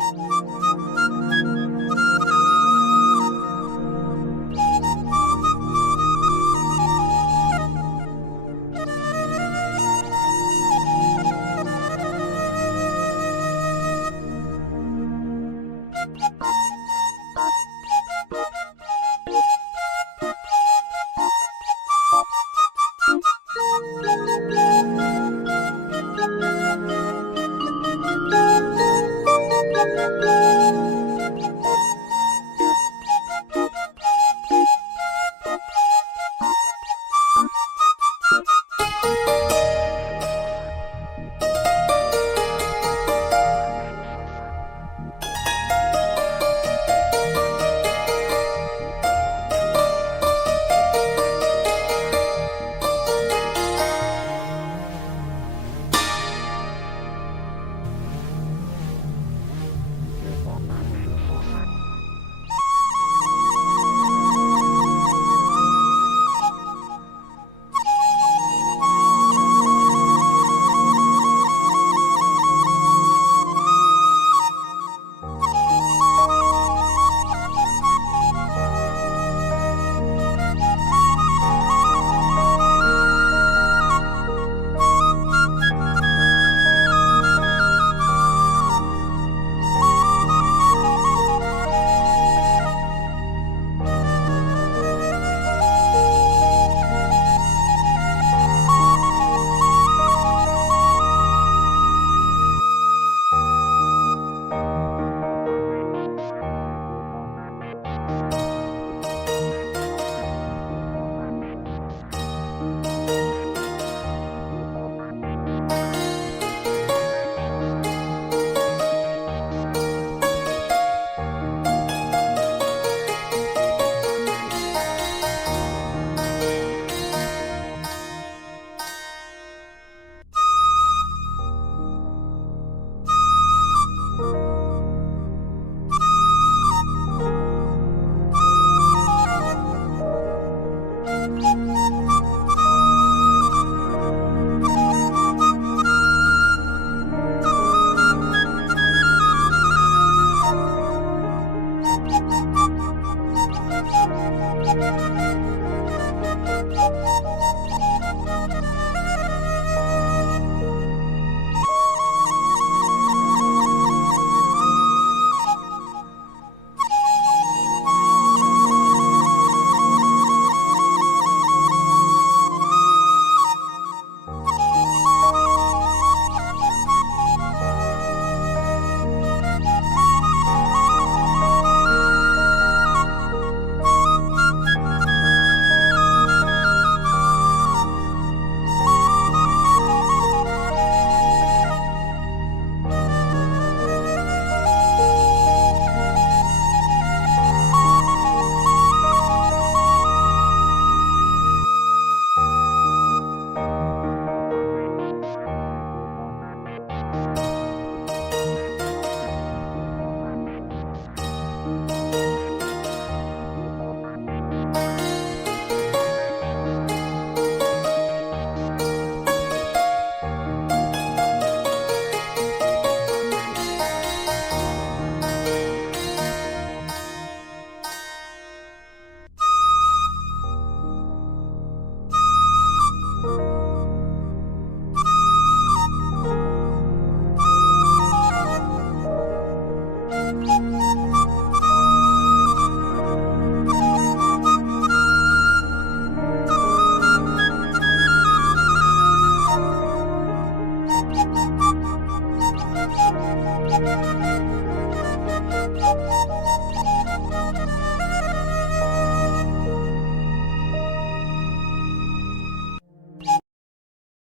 Thank you.